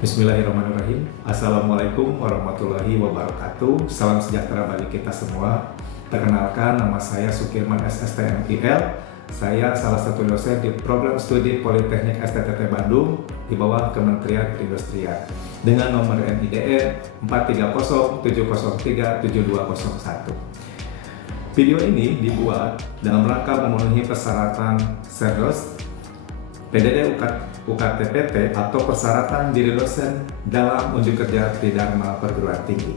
Bismillahirrahmanirrahim. Assalamualaikum warahmatullahi wabarakatuh. Salam sejahtera bagi kita semua. Perkenalkan, nama saya Sukirman SSTMIL. Saya salah satu dosen di program studi Politeknik STTT Bandung di bawah Kementerian Perindustrian dengan nomor NIDE 430703721. Video ini dibuat dalam rangka memenuhi persyaratan SERDOS PDD UKT-PT atau persyaratan diri dosen dalam unjuk kerja Tridharma Perguruan Tinggi.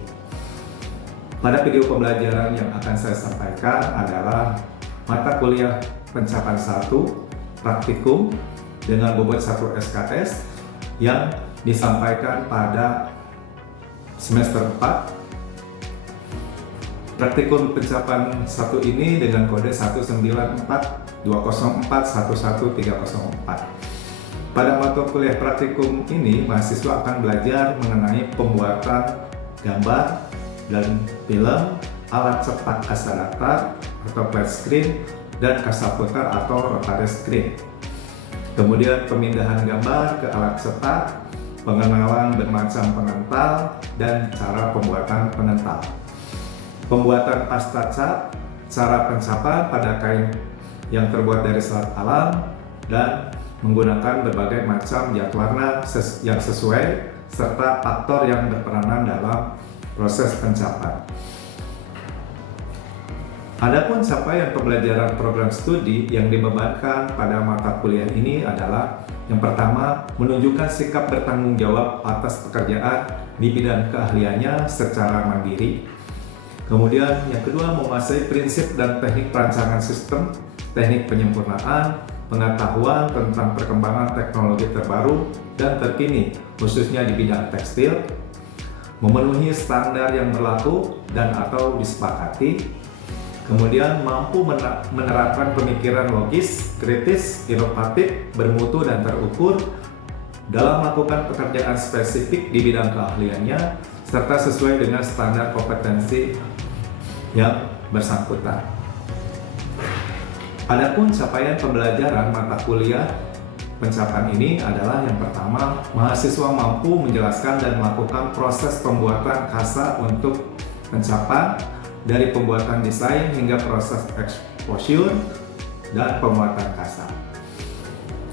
Pada video pembelajaran yang akan saya sampaikan adalah mata kuliah pencapaian 1 praktikum dengan bobot 1 SKS yang disampaikan pada semester 4. Praktikum pencapaian 1 ini dengan kode 19420411304. Pada mata kuliah praktikum ini, mahasiswa akan belajar mengenai pembuatan gambar dan film, alat cetak kasa datar atau flat screen, dan kasa putar atau rotary screen. Kemudian pemindahan gambar ke alat cetak, pengenalan bermacam pengental, dan cara pembuatan pengental. Pembuatan pasta cat, cara pencapan pada kain yang terbuat dari serat alam, dan menggunakan berbagai macam cat warna yang sesuai serta faktor yang berperanan dalam proses pencapan. Adapun capaian pembelajaran program studi yang dibebankan pada mata kuliah ini adalah yang pertama, menunjukkan sikap bertanggung jawab atas pekerjaan di bidang keahliannya secara mandiri. Kemudian yang kedua, menguasai prinsip dan teknik perancangan sistem, teknik penyempurnaan, pengetahuan tentang perkembangan teknologi terbaru dan terkini, khususnya di bidang tekstil, memenuhi standar yang berlaku dan atau disepakati, kemudian mampu menerapkan pemikiran logis, kritis, inovatif, bermutu dan terukur dalam melakukan pekerjaan spesifik di bidang keahliannya, serta sesuai dengan standar kompetensi yang bersangkutan. Adapun capaian pembelajaran mata kuliah pencapaian ini adalah yang pertama, mahasiswa mampu menjelaskan dan melakukan proses pembuatan kasa untuk pencapan dari pembuatan desain hingga proses exposure dan pembuatan kasa.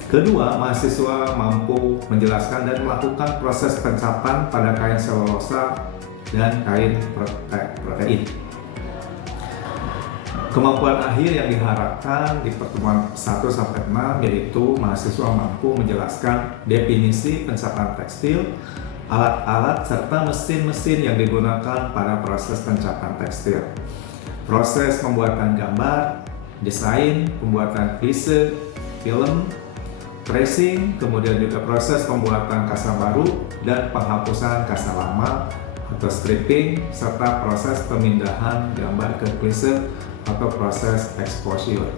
Kedua, mahasiswa mampu menjelaskan dan melakukan proses pencapan pada kain selulosa dan kain protein. Kemampuan akhir yang diharapkan di pertemuan 1-6 yaitu mahasiswa mampu menjelaskan definisi pencapaian tekstil, alat-alat serta mesin-mesin yang digunakan pada proses pencapaian tekstil, proses pembuatan gambar, desain, pembuatan klise, film, tracing, kemudian juga proses pembuatan kasa baru dan penghapusan kasa lama atau stripping, serta proses pemindahan gambar ke klise atau proses exposure.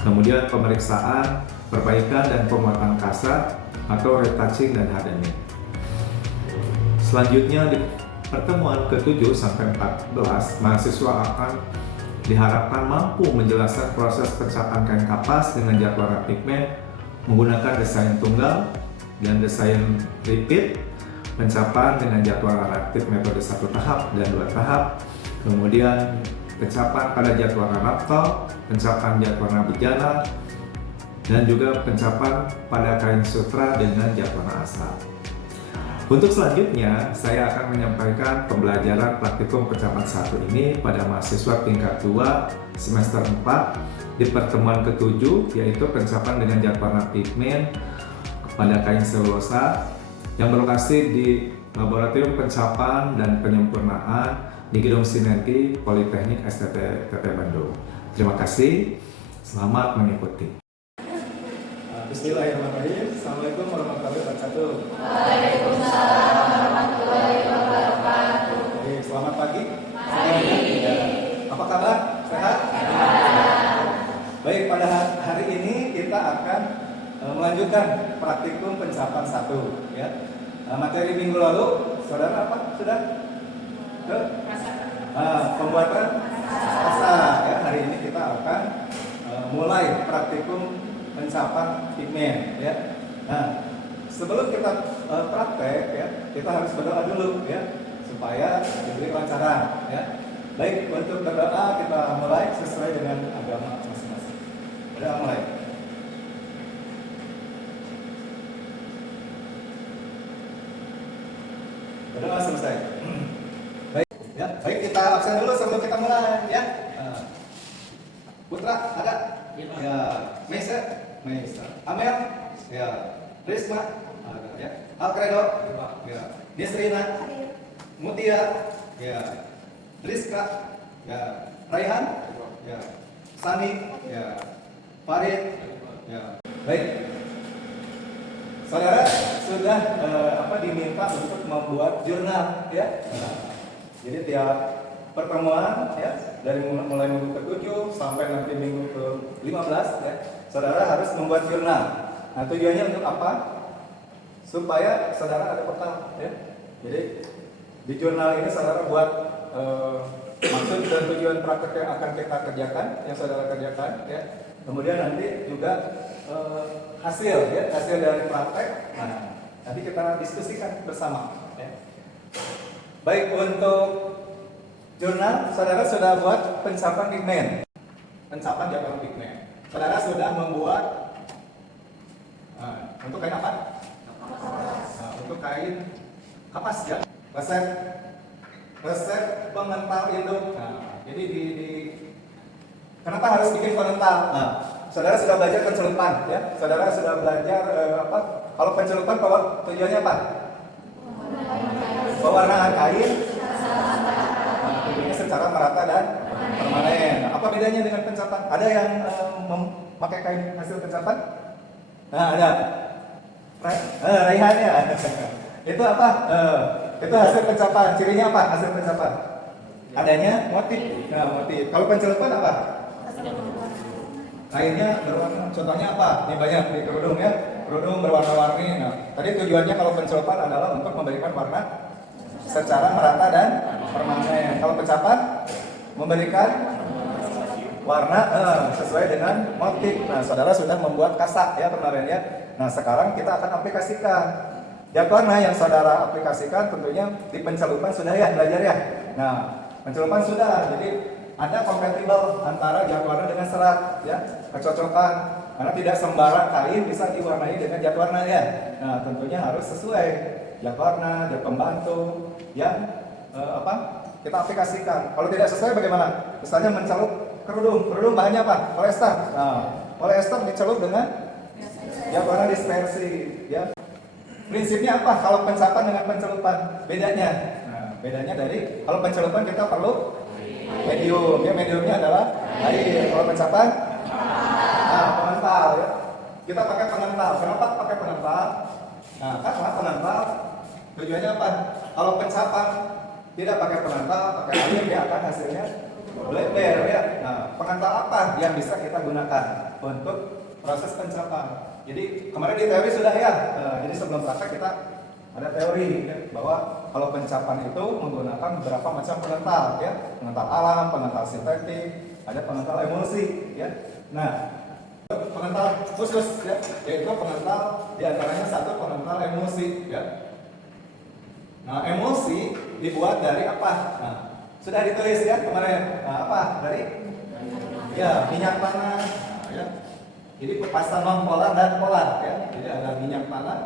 Kemudian pemeriksaan, perbaikan dan pemuatan kasa atau retouching dan hardening. Selanjutnya di pertemuan ke-7-14, mahasiswa akan diharapkan mampu menjelaskan proses pencapaian kain kapas dengan cat warna pigmen menggunakan desain tunggal dan desain repeat, pencapaian dengan cat warna reaktif metode 1 tahap dan 2 tahap, kemudian pencapaian pada cat warna naphtol, pencapaian cat warna bejana, dan juga pencapaian pada kain sutra dengan cat warna asal. Untuk selanjutnya, saya akan menyampaikan pembelajaran praktikum pencapaian 1 ini pada mahasiswa tingkat 2 semester 4 di pertemuan ke-7, yaitu pencapaian dengan cat warna pigmen pada kain selulosa yang berlokasi di Laboratorium Pencapaian dan Penyempurnaan di Gedung Sinergi Politeknik STTT Bandung. Terima kasih, selamat mengikuti. Bismillahirrahmanirrahim. Assalamualaikum warahmatullahi wabarakatuh. Waalaikumsalam warahmatullahi wabarakatuh. Oke, selamat pagi. Pagi. Apa kabar? Sehat? Baik, pada hari ini kita akan melanjutkan praktikum pencapaian 1. Ya. Materi minggu lalu, saudara apa? Sudah? Pembuatan kasa. Ya, hari ini kita akan mulai praktikum pencapaian pigmen. Ya. Nah, sebelum kita praktek ya, kita harus berdoa dulu ya, supaya diberi lancaran ya. Baik, untuk berdoa kita mulai sesuai dengan agama masing-masing. Berdoa mulai. Berdoa selesai. Baik, ya, baik kita absen dulu sebelum kita mulai ya. Putra ada? Ya, Mesa, Amel, ya, Risma, ada ya. Alfredo, ya, Nisrina, Mutia, ya, Rizka, ya, Raihan, ya, Sani, ya, Farid, ya. Baik, saudara sudah diminta untuk membuat jurnal ya. Jadi tiap pertemuan ya, dari mulai minggu ke-7 sampai nanti minggu ke-15 ya, saudara harus membuat jurnal. Nah, tujuannya untuk apa? Supaya saudara ada peta ya. Jadi di jurnal ini saudara buat maksud dan tujuan praktek yang akan kita kerjakan, yang saudara kerjakan ya. Kemudian nanti juga hasil ya, hasil dari praktek. Nah, nanti kita diskusikan bersama ya. Baik, untuk jurnal, saudara sudah buat pencapan pigmen, pencapan jadwal pigmen. Saudara sudah membuat untuk kain apa? Untuk kain kapas ya, resep pengental induk. Nah, jadi kenapa harus bikin pengental? Nah, saudara sudah belajar pencelupan ya, saudara sudah belajar kalau pencelupan tujuannya apa? Pewarnaan kain secara merata dan permanen. Apa bedanya dengan pencapan? Ada yang memakai kain hasil pencapan? Nah, ada. Raihan ya. Itu apa? Itu hasil pencapan. Cirinya apa? Hasil pencapan. Adanya motif. Nah, motif. Kalau pencelupan apa? Kainnya berwarna. Contohnya apa? Ini banyak di kerudung ya. Kerudung berwarna-warni. Nah, tadi tujuannya kalau pencelupan adalah untuk memberikan warna secara merata dan permanen. Kalau pencapan memberikan warna sesuai dengan motif. Nah, saudara sudah membuat kasak ya kemarin ya. Nah, sekarang kita akan aplikasikan. Jat warna yang saudara aplikasikan tentunya di pencelupan sudah ya belajar ya. Nah, pencelupan sudah. Jadi ada kompatibel antara jat warna dengan serat ya, kecocokan. Karena tidak sembarang kain bisa diwarnai dengan jat warna ya. Nah, tentunya harus sesuai jat warna, jat pembantu yang kita aplikasikan. Kalau tidak sesuai bagaimana? Misalnya mencelup kerudung bahannya apa? Polyester. Nah, polyester dicelup dengan jat warna dispersi ya. Prinsipnya apa? Kalau pencapan dengan pencelupan bedanya? Nah, bedanya dari kalau pencelupan kita perlu medium ya, mediumnya adalah air. Kalau pencapan pengental ya. Kita pakai pengental. Kenapa pakai pengental? Nah, karena pengental tujuannya apa? Kalau pencapan tidak pakai pengental, pakai air, dia akan hasilnya bleber ya. Nah, pengental apa yang bisa kita gunakan untuk proses pencapan? Jadi kemarin di teori sudah ya. Jadi sebelum praktek kita ada teori ya, bahwa kalau pencapan itu menggunakan beberapa macam pengental ya, pengental alam, pengental sintetik, ada pengental emulsi ya. Nah, pengental khusus ya, yaitu pengental diantaranya satu pengental emulsi ya. Nah, emulsi dibuat dari apa? Nah, sudah ditulis ya kemarin. Nah, apa? Dari ya minyak tanah ya. Jadi pasta non polar dan polar ya. Jadi ada minyak tanah,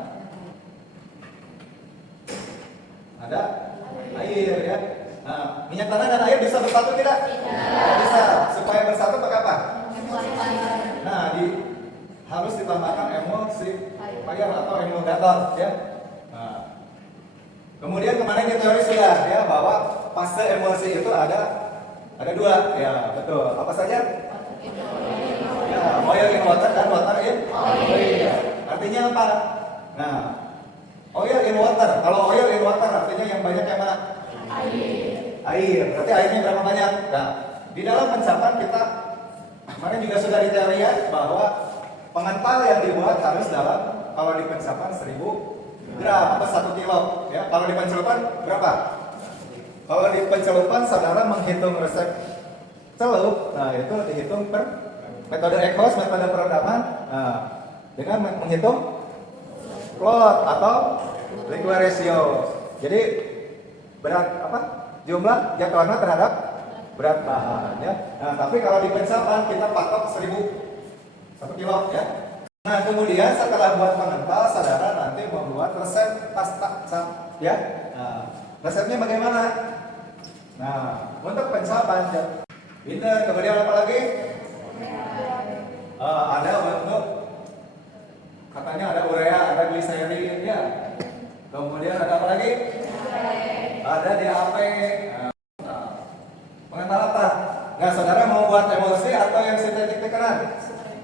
ada air ya. Nah, minyak tanah dan air bisa bersatu tidak? Tidak bisa. Supaya bersatu pakai apa? Nah, harus ditambahkan emulsifier atau emulgator ya. Nah, kemudian kemarin kita teori sudah ya bahwa fase emulsi itu ada dua ya, betul. Apa saja? Ya, oil in water dan water in oil. Artinya apa? Nah, oil in water. Kalau oil in water artinya yang banyak yang mana? Air. Berarti airnya berapa banyak? Nah, di dalam pencapan kita kemarin juga sudah diteorikan bahwa pengental yang dibuat harus dalam, kalau di pencapan 1000 gram atau 1 kilo ya. Kalau di pencelupan berapa? Kalau di pencelupan saudara menghitung resep celup, nah itu dihitung per metode ECHOS, metode peredaman, nah, dengan menghitung float atau liquid ratio. Jadi berat apa? Jumlah zat warna terhadap berat bahan ya. Nah, tapi kalau di pencapan kita patok 1 kilo ya. Nah, kemudian setelah buat pengental, saudara nanti membuat resep pasta cap ya. Nah, resepnya bagaimana? Nah, untuk pencapan binder, kemudian apa lagi? Ada untuk katanya ada urea, ada gliserin ya. Kemudian ada apa lagi? Ada DAP. Pengental apa? Nah, saudara mau buat emulsi atau yang sintetik tekanan?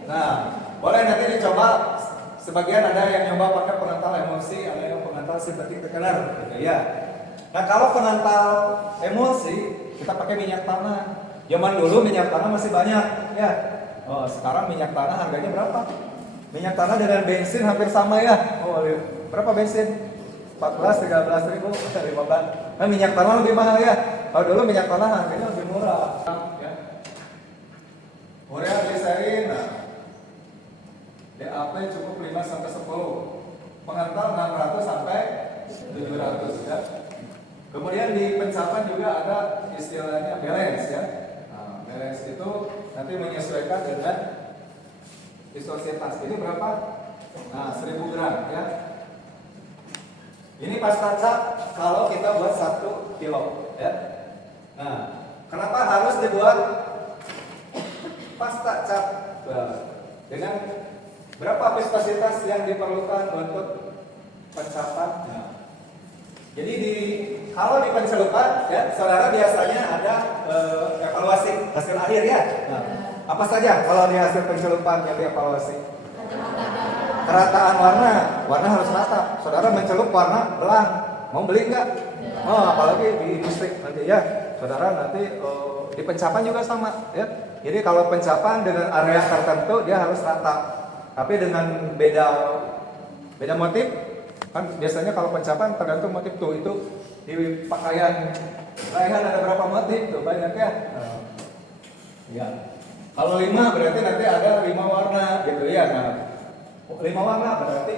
Nah, boleh nanti dicoba. Sebagian ada yang nyoba pakai pengental emulsi, ada yang pengental sintetik tekanan, gitu ya. Nah, kalau pengental emulsi kita pakai minyak tanah. Zaman dulu minyak tanah masih banyak, ya. Oh, sekarang minyak tanah harganya berapa? Minyak tanah dengan bensin hampir sama ya. Oh, berapa bensin? 14, 13 ribu, 15. Nah, minyak tanah lebih mahal ya. Kalau dulu minyak tanah harganya lebih murah. Ya. Urea gliserin, nah, DAP cukup 5 sampai 10. Pengental 600 sampai 700 ya. Kemudian di pencapan juga ada istilahnya balance ya. Nah, balance itu nanti menyesuaikan dengan viscositas. Ini berapa? Nah, 1000 gram ya. Ini pasta cap kalau kita buat 1 kilo ya. Nah, kenapa harus dibuat pasta cap? Dengan berapa viskositas yang diperlukan untuk pencapan? Nah, jadi kalau di pencelupan ya, saudara biasanya ada evaluasi hasil akhir ya. Nah, apa saja kalau di hasil pencelupan yang dievaluasi? Kerataan warna harus rata. Saudara mencelup warna belang, mau beli nggak? Oh, apalagi di industri nanti ya. Saudara nanti di pencapan juga sama ya. Jadi kalau pencapan dengan area tertentu dia harus rata. Tapi dengan beda motif, kan biasanya kalau pencapan tergantung motif tuh itu di pakaian raihan ada berapa motif tuh banyak ya. Ya. Kalau 5 berarti nanti ada 5 warna gitu ya. Nah, 5 warna berarti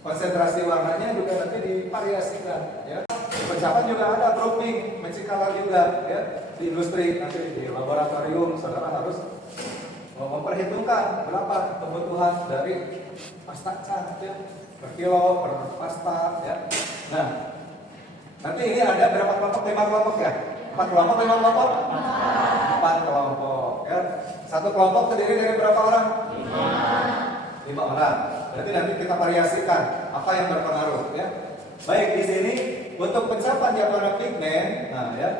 konsentrasi warnanya juga nanti divariasikan ya. Di pencapan juga ada proofing, mencikala juga ya. Di industri nanti di laboratorium saudara harus memperhitungkan berapa kebutuhan dari pasta cat ya, per kilo, per pasta ya. Nah, nanti ini ada berapa kelompok? 5 kelompok ya? 4 kelompok, 5 kelompok? 4 kelompok ya. Satu kelompok terdiri dari berapa orang? 5 orang. Berarti nanti kita variasikan apa yang berpengaruh ya. Baik, di sini untuk pencapan zat warna pigmen, nah ya.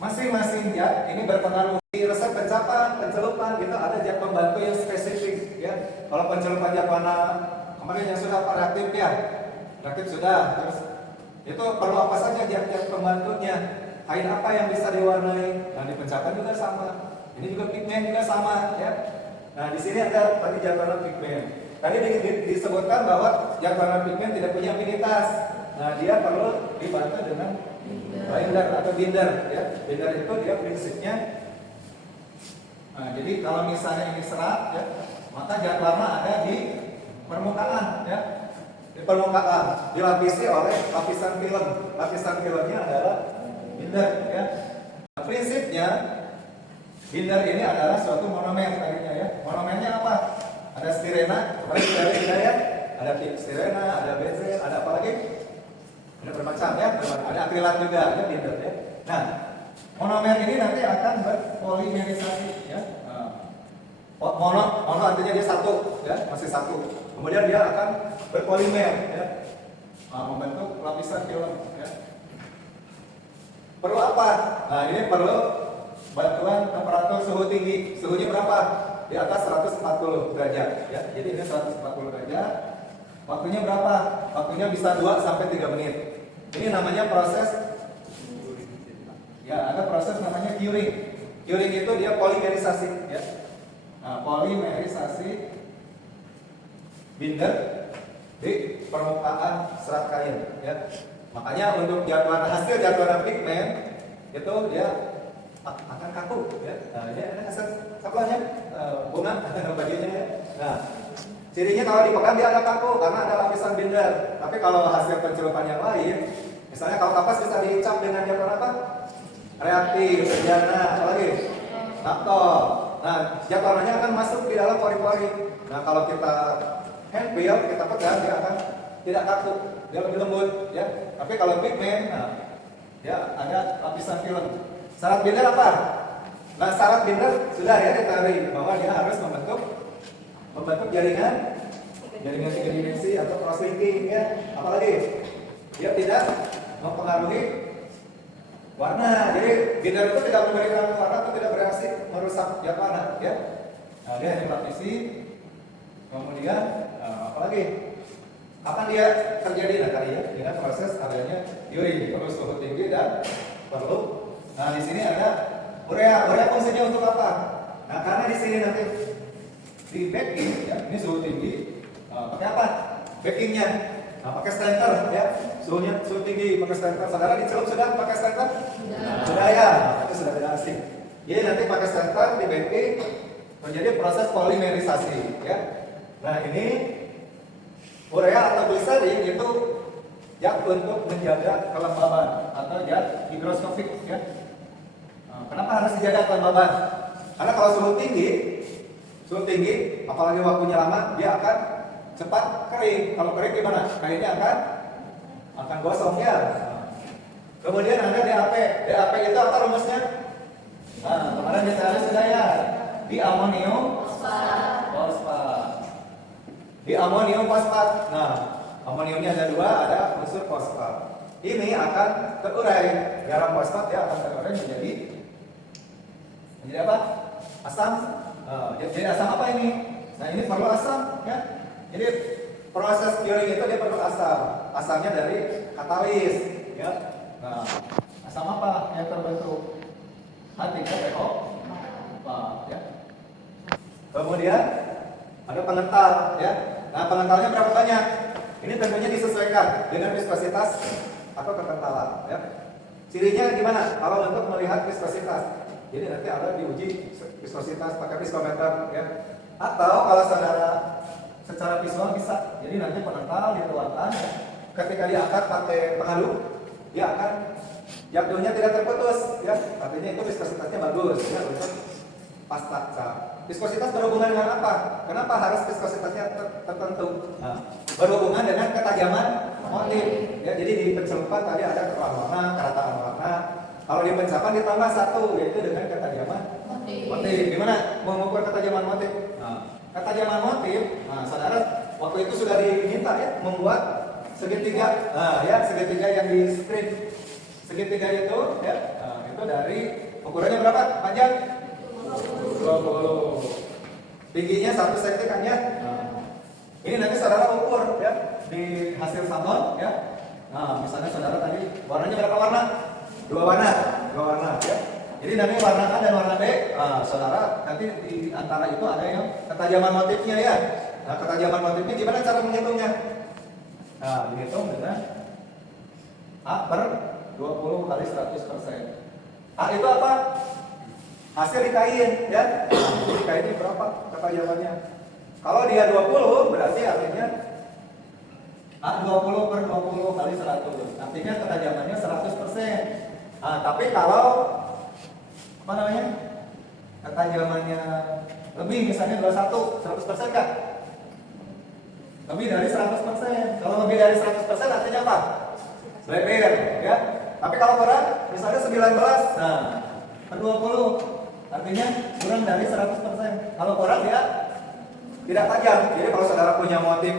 Masing-masing zat ini berpengaruh. Di resep pencapan, pencelupan kita ada zat pembantu yang spesifik ya. Kalau pencelupan zat warna kemarin yang sudah reaktif ya. Reaktif sudah. Terus itu perlu apa saja zat-zat pembantunya? Kain apa yang bisa diwarnai? Nah, di pencapan juga sama. Ini juga pigmen juga sama ya. Nah, di sini ada tadi zat warna pigmen. Tadi disebutkan bahwa zat warna pigmen tidak punya afinitas. Nah, dia perlu dibantu dengan binder atau binder ya. Binder itu dia prinsipnya. Nah, jadi kalau misalnya ini serat ya, maka zat warna ada di permukaan ya. Di permukaan dilapisi oleh lapisan film. Lapisan filmnya adalah binder ya. Nah, prinsipnya binder ini adalah suatu monomer tadinya ya. Monomernya apa? Ada stirena, kemarin sudah ada ya. Ada stirena, ada benzen, ada apa lagi? Ada bermacam ya. Ada akrilat juga, ada binder ya. Nah, monomer ini nanti akan berpolimerisasi ya. Mono artinya dia satu ya, masih satu. Kemudian dia akan berpolimer ya. Membentuk lapisan film ya. Perlu apa? Nah, ini perlu bantuan temperatur suhu tinggi. Suhunya berapa? Di atas 140 derajat ya. Jadi ini 140 derajat. Waktunya berapa? Waktunya bisa 2 sampai 3 menit. Ini namanya proses ya, ada proses namanya curing. Curing itu dia polimerisasi ya. Nah, polimerisasi binder di permukaan serat kain ya. Makanya untuk hasil zat warna pigmen itu dia akan kaku ya. Nah, ini ada hasil sampelnya bunga bajunya ya. Nah, Cirinya kalau dipegang dia agak kaku karena ada lapisan binder. Tapi kalau hasil pencelupan yang lain, misalnya kalau kapas bisa dicap dengan jadwal apa? Reaktif, sejana, apa lagi? Laptop. Nah, jadwalnya akan masuk di dalam pori-pori. Nah, kalau kita handfeel, kita pegang dia akan tidak kaku, dia lebih lembut, ya. Tapi kalau pigment, nah, ya ada lapisan film. Syarat binder apa? Nah, syarat binder sudah ya ditarik bahwa dia harus membentuk jaringan 3 dimensi atau cross-linking, ya. Apalagi dia tidak mempengaruhi warna. Jadi binder itu tidak memberikan warna atau tidak bereaksi merusak zat warna, ya. Nah, dia hanya praktisi. Kemudian apalagi akan dia terjadi tadi ya dengan proses adanya UV, perlu suhu tinggi dan perlu. Nah, di sini ada urea. Urea fungsinya untuk apa? Nah, karena di sini nanti di backing, ya, ini suhu tinggi, pakai apa? Backingnya, nah, pakai stanker, ya, suhu tinggi, pakai stanker. Saudara dicelup sudah pakai stanker? Sudah ya, itu sudah tidak asing. Jadi nanti pakai stanker di backing terjadi proses polimerisasi, ya. Nah, ini urea atau gliserin itu zat untuk menjaga kelembaban atau zat higroskopik, ya. Kenapa harus dijaga kelembaban? Karena kalau suhu tinggi, apalagi waktunya lama, dia akan cepat kering. Kalau kering gimana? Kainnya akan gosong, ya. Kemudian ada DAP. DAP itu apa rumusnya? Nah, kemarin kita sudah ya. Di amonium fosfat. Di amonium fosfat. Nah, amoniumnya ada 2, ada unsur fosfat. Ini akan terurai. Garam fosfat dia akan terurai menjadi apa? Asam. Jadi asam apa ini? Nah, ini perlu asam, ya. Jadi proses curing itu dia perlu asam. Asamnya dari katalis, ya. Nah, asam apa yang terbentuk? H3PO, ya. Kemudian ada pengental, ya. Nah, pengentalnya berapa banyak? Ini tentunya disesuaikan dengan viskositas atau kekentalan, ya. Cirinya gimana? Kalau untuk melihat viskositas, jadi nanti ada diuji viskositas pakai viskometer, ya. Atau kalau saudara secara visual bisa, jadi nanti pengental dituangkan, ya. Ketika diangkat pakai penghalu, dia akan jatuhnya tidak terputus, ya. Artinya itu viskositasnya bagus, ya, untuk pasta cap. Viskositas berhubungan dengan apa? Kenapa harus viskositasnya tertentu? Nah, berhubungan dengan ketajaman motif. Ya, jadi di pencelupan tadi ada keterang warna, kerataan warna. Kalau di pencapan ditambah 1, yaitu dengan ketajaman motif. Gimana mengukur ketajaman motif? Nah, ketajaman motif, nah, saudara waktu itu sudah diminta, ya, membuat segitiga. Nah, ya, segitiga yang di screen. Segitiga itu, ya, itu dari ukurannya berapa? Panjang 20. Tingginya 1 cm kan, ya. Ini nanti saudara ukur, ya, di hasil sampel, ya. Nah, misalnya saudara tadi warnanya berapa warna? 2 warna, ya. Jadi nanti warna A dan warna B, saudara nanti di antara itu ada yang ketajaman motifnya, ya. Nah, ketajaman motifnya gimana cara menghitungnya? Nah, dihitung dengan A per 20 kali 100%. A itu apa? Hasil di kain, ya. Di kain ini berapa ketajamannya? Kalau dia 20 berarti artinya A20 per 20 kali 100. Artinya ketajamannya 100%. Nah, tapi kalau apa namanya? Ketajamannya lebih, misalnya 21, 100% kan? Lebih dari 100%. Kalau lebih dari 100% artinya apa? Bleber, ya. Tapi kalau kurang, misalnya 19, nah, per 20, artinya kurang dari 100%. Kalau kurang dia tidak tajam. Jadi kalau saudara punya motif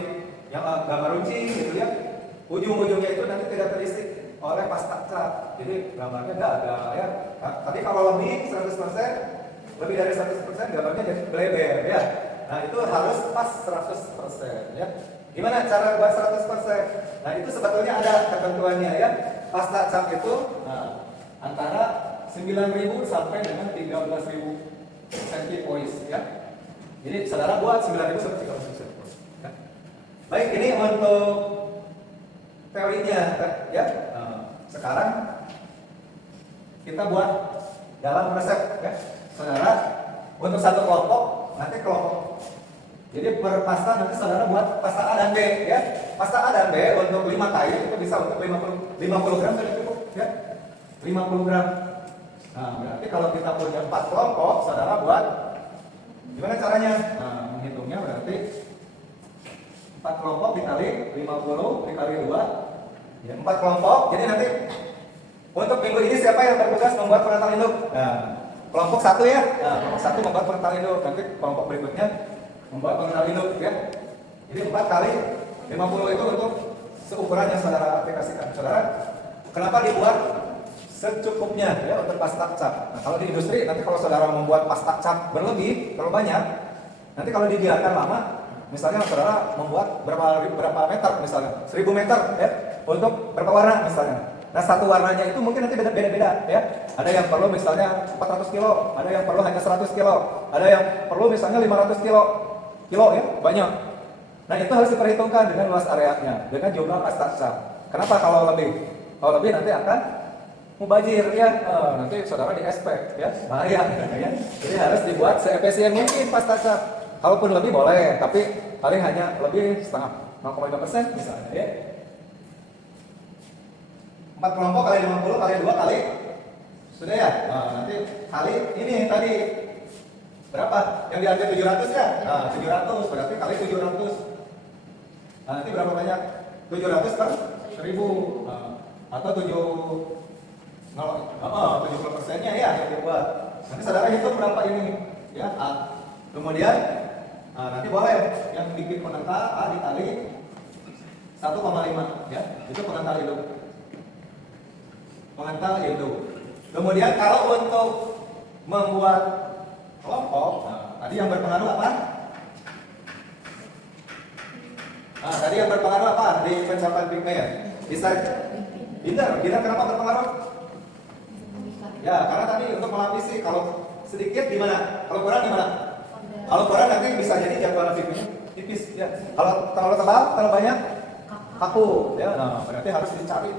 yang gambar runcing gitu, ya, ujung-ujungnya itu nanti tidak terisi oleh pasta cat. Jadi gambarnya tidak ada, ya. Tapi kalau lebih 100%, lebih dari 100%, gambarnya jadi bleber, ya. Nah, itu harus pas 100%, ya. Gimana cara buat 100%? Nah, itu sebetulnya ada ketentuannya, ya. Pasta cat itu antara 9.000 sampai dengan 13.000 centipoise, ya. Jadi saudara buat 9.000 sampai 13.000 centipoise, ya. Baik, ini untuk teorinya, ya. Sekarang kita buat dalam resep, ya. Saudara untuk satu kelompok, nanti kelompok Jadi per pasta nanti saudara buat pasta A dan B ya. Pasta A dan B untuk 5 kayu itu bisa untuk 50 gram sudah cukup ya. 50 gram. Nah, berarti kalau kita punya 4 kelompok, saudara buat gimana caranya? Nah, menghitungnya berarti 4 kelompok dikali 50 dikali 2 ya, 4 kelompok. Jadi nanti untuk minggu ini siapa yang bertugas membuat pengental induk? Nah, kelompok 1 ya. Nah, kelompok 1 membuat pengental induk. Nanti kelompok berikutnya membuat pengental induk ya. Jadi 4 kali 50 itu untuk seukuran yang saudara aplikasikan. Saudara, kenapa dibuat secukupnya ya untuk pasta cap? Nah, kalau di industri nanti kalau saudara membuat pasta cap berlebih, terlalu banyak, nanti kalau dibiarkan lama, misalnya saudara membuat berapa meter misalnya, 1000 meter ya, untuk berapa warna misalnya. Nah, satu warnanya itu mungkin nanti beda-beda ya. Ada yang perlu misalnya 400 kilo, ada yang perlu hanya 100 kilo, ada yang perlu misalnya 500 kilo ya, banyak. Nah, itu harus diperhitungkan dengan luas areanya, dengan jumlah pasta cap. Kenapa kalau lebih? Kalau lebih nanti akan mubazir ya. Nanti saudara di SP ya, bahaya ya. Jadi harus dibuat seefisien mungkin pasta cap. Kalaupun lebih boleh, tapi paling hanya lebih setengah 0,5% misalnya ya. 4 kelompok kali 50 kali 2 kali sudah ya. Nah, nanti kali ini tadi berapa? Yang diambil 700 ya? Nah, 700 berarti kali 700. Nah, nanti berapa banyak? 700 per 1000 atau 70%-nya ya yang dibuat. Nanti saudara hitung berapa ini ya. Kemudian nanti boleh yang bikin pengental A dikali 1,5 ya. Itu pengental induk. Pengental induk. Kemudian kalau untuk membuat kelompok, tadi yang berpengaruh apa? Tadi yang berpengaruh apa di pencapaian pigmen? Bisa binder kenapa berpengaruh? Ya, karena tadi untuk melapisi, kalau sedikit gimana? Kalau kurang gimana? Kalau kurang nanti bisa jadi jadwal pigmen tipis ya. Kalau terlalu tebal, terlalu banyak kaku ya. Nah, berarti harus dicari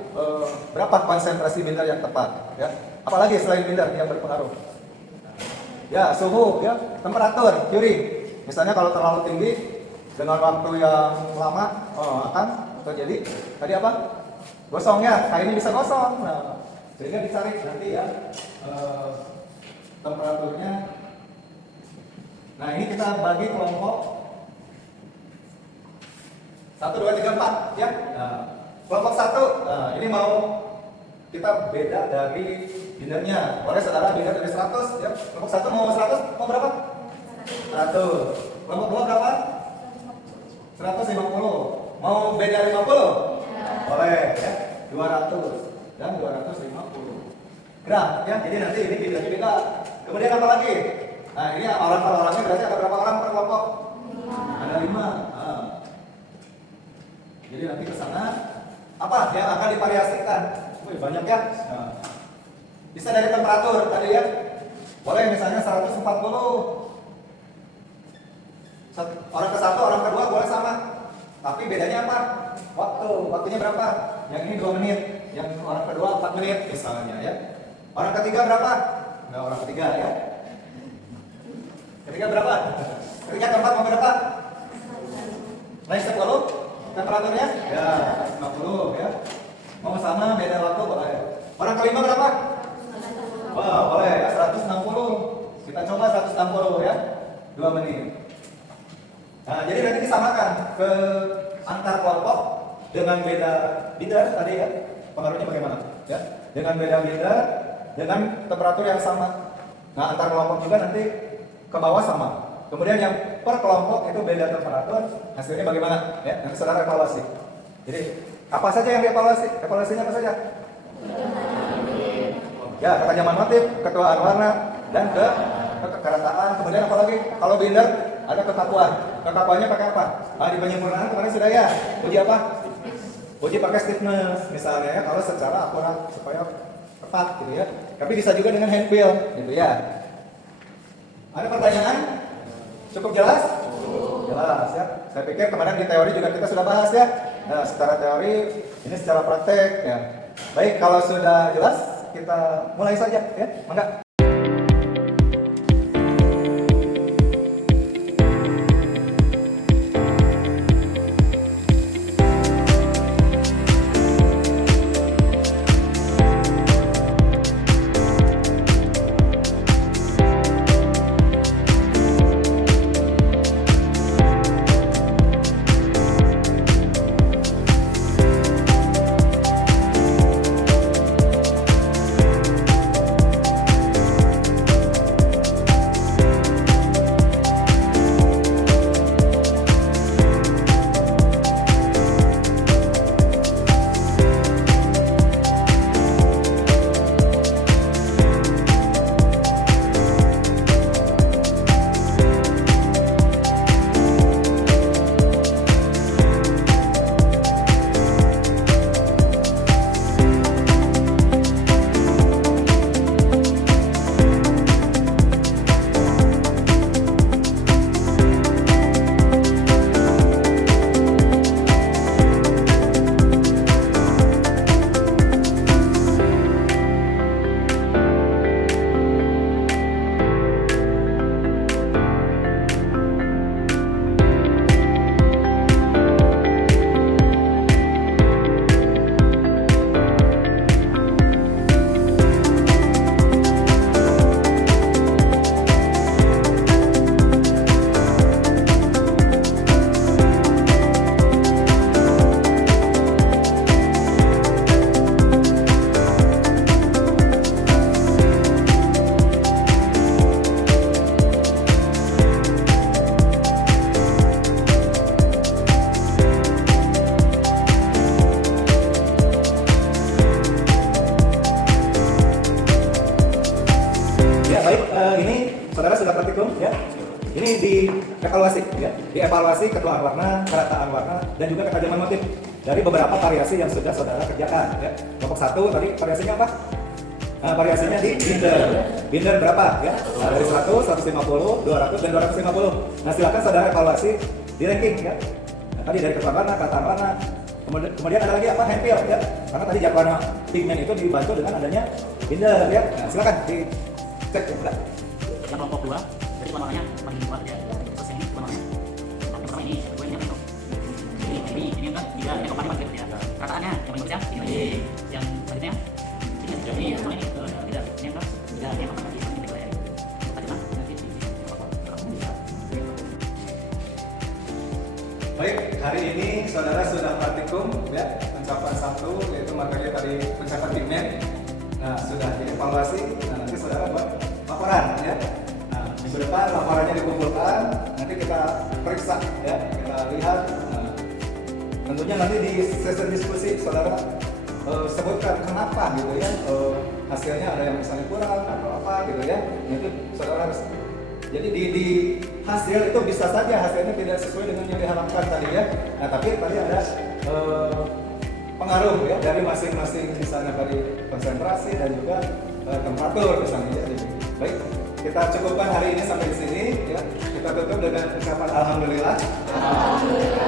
berapa konsentrasi binder yang tepat ya. Apalagi selain binder yang berpengaruh. Ya, suhu ya, temperatur, curing. Misalnya kalau terlalu tinggi dengan waktu yang lama akan terjadi tadi apa? Gosongnya, kainnya bisa gosong. Nah, sehingga dicari nanti ya temperaturnya. Nah, ini kita bagi kelompok 1, 2, 3, 4 ya. Nah, kelompok 1 ini mau kita beda dari bindernya. Boleh saudara binder dari 100 ya. Kelompok 1 mau 100, mau berapa? 100. Kelompok 2 berapa? 150. Mau beda 50? Boleh ya. 200 dan 250 gram ya. Jadi nanti ini bindernya beda. Kemudian apa lagi? Nah, ini orang per orangnya berarti ada berapa orang per kelompok? 5. Ada 5. Jadi nanti ke sana apa yang akan divariasikan? Banyak ya. Nah, bisa dari temperatur tadi ya. Boleh misalnya 140. Orang ke 1, orang kedua boleh sama. Tapi bedanya apa? Waktunya berapa? Yang ini 2 menit, yang orang kedua 4 menit misalnya ya. Orang ketiga berapa? Nah, orang ketiga ya. Ketiga berapa? Ketiga keempat mau berapa? Naik 10 temperaturnya? Ya, 50 ya. Mau sama beda waktu boleh. Orang kelima berapa? Wah, boleh 160. Kita coba 160 ya. 2 menit. Nah, jadi nanti disamakan ke antar kelompok dengan beda binder tadi ya. Pengaruhnya bagaimana? Ya, dengan beda binder dengan temperatur yang sama. Nah, antar kelompok juga nanti ke bawah sama. Kemudian yang per kelompok itu beda temperatur, hasilnya bagaimana? Ya, nanti saudara evaluasi. Jadi apa saja yang dievaluasi? Evaluasinya apa saja? Ya, ketajaman motif, ketuaan warna, dan kekerataan. Kemudian apa lagi? Kalau binder ada kekakuan. Kekakuannya pakai apa? Di penyempurnaan kemarin sudah ya. Uji apa? Uji pakai stiffness misalnya ya. Kalau secara akurat supaya tepat gitu ya. Tapi bisa juga dengan hand feel gitu ya. Ada pertanyaan? Cukup jelas? Jelas ya. Saya pikir kemarin di teori juga kita sudah bahas ya. Nah, secara teori, ini secara praktek ya. Baik, kalau sudah jelas, kita mulai saja ya. Mangga. evaluasi ya. Dievaluasi ketuaan warna, kerataan warna, dan juga ketajaman motif dari beberapa variasi yang sudah saudara kerjakan ya. Kelompok 1 tadi variasinya apa? Nah, variasinya di binder. Binder berapa ya? Nah, dari 100, 150, 200 dan 250. Nah, silakan saudara evaluasi di ranking ya. Nah, tadi dari ketuaan warna, kerataan warna, kemudian ada lagi apa? Hand fill ya. Karena tadi jadwal warna pigmen itu dibantu dengan adanya binder ya. Nah, silakan dicek ya. Yang kelompok 2, jadi warnanya paling kuat ya. Terus ini warnanya. Yang pertama ini, yang kedua ini yang paling top. Ini kan 3, ini kelompoknya paling ya. Rataannya yang paling bagus ya. Ini yang selanjutnya. Ini yang ini tidak. Ini yang tidak yang apa lagi ini kita ya. Tadi mah nanti di Baik, hari ini saudara sudah praktikum ya, pencapaian 1 yaitu materi tadi pencapaian pigmen. Nah, sudah dievaluasi. Nah, nanti saudara buat laporan ya. Nah, minggu depan laporannya dikumpulkan, nanti kita periksa ya, kita lihat. Nah, tentunya nanti di sesi diskusi saudara sebutkan kenapa gitu ya, hasilnya ada yang misalnya kurang atau apa gitu ya. Itu saudara harus. Jadi di hasil itu bisa saja hasilnya tidak sesuai dengan yang diharapkan tadi ya. Nah, tapi tadi ada pengaruh ya dari masing-masing misalnya dari konsentrasi dan juga temperatur misalnya ya. Baik, kita cukupkan hari ini sampai di sini ya. Kita tutup dengan ucapan alhamdulillah. Alhamdulillah.